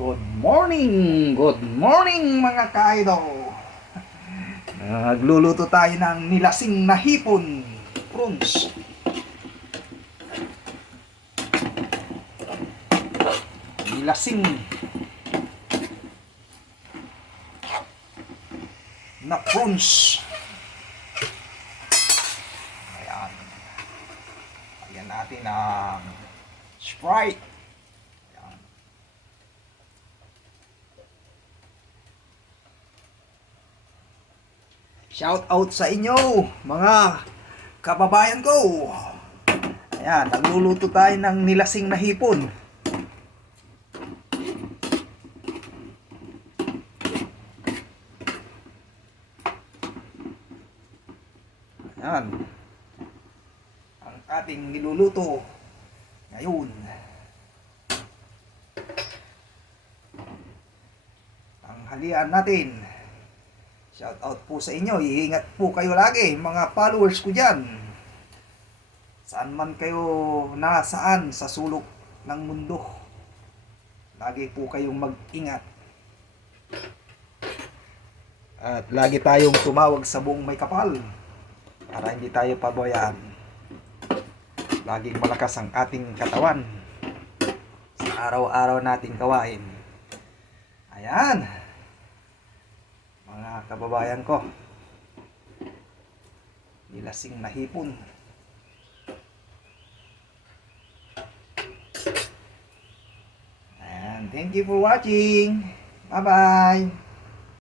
Good morning mga ka-idol. Nagluluto tayo ng nilasing na hipon, prawns. Nilasing na prawns. Ayan. Ayan natin ang Sprite. Shout out sa inyo, mga kababayan ko. Ayan, nagluluto tayo ng nilasing na hipon. Ayan. Ang ating niluluto ngayon. Ang halian natin. Shout out po sa inyo. Iingat po kayo lagi, mga followers ko dyan. Saan man kayo nasaan sa sulok ng mundo. Lagi po kayong mag-ingat. At lagi tayong tumawag sa buong may kapal para hindi tayo pabayaan. Laging malakas ang ating katawan sa araw-araw nating gawain. Ayan. Mga kababayan ko, nilasing na hipon. And thank you for watching. Bye bye.